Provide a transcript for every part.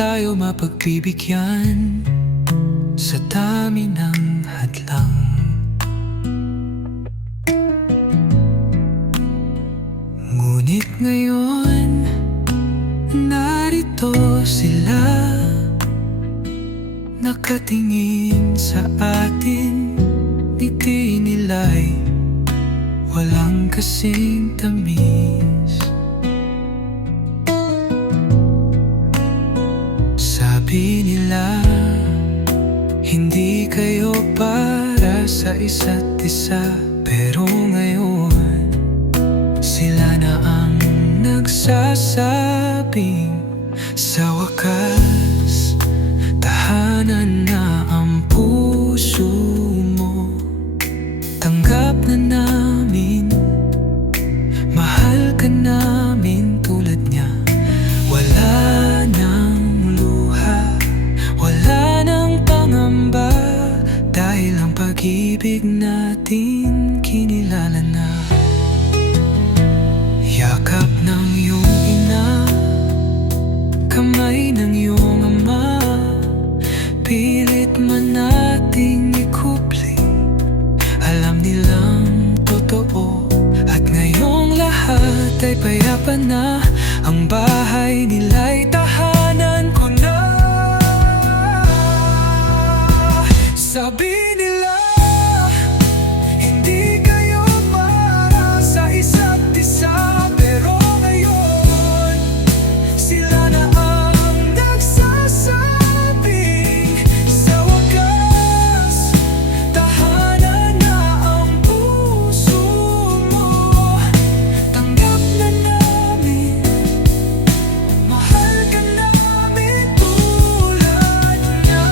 tayo mapagbibigyan sa dami ng hadlang. Ngunit ngayon, narito sila, nakatingin sa atin. Ngiti nila'y walang kasing tamis. Sabi nila, hindi kayo para sa isa't isa. Pero ngayon, sila na ang nagsasabing sa wakas, tahanan na ang puso mo. Tanggap na namin, mahal ka namin tulad niya. Wala nang luha, wala nang pangamba, dahil ang pag-ibig natin kinilala na. Yakap ng iyong ina, kamay ng iyong ama, pilit man nating ikupling, alam nilang totoo. At ngayong lahat ay payapa na, ang bahay nila'y tahanan ko na. Sabi nila, hindi kayo para sa isa't isa. Pero ngayon, sila na ang nagsasabing sa wakas, tahanan na ang puso mo. Tanggap na namin, mahal ka namin tulad niya.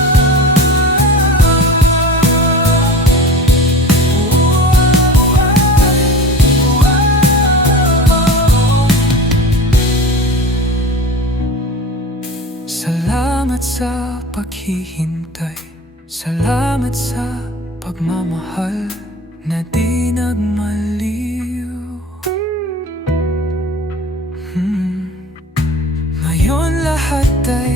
Salamat sa paghihintay, salamat sa pagmamahal na di nagmaliw. Ngayon lahat ay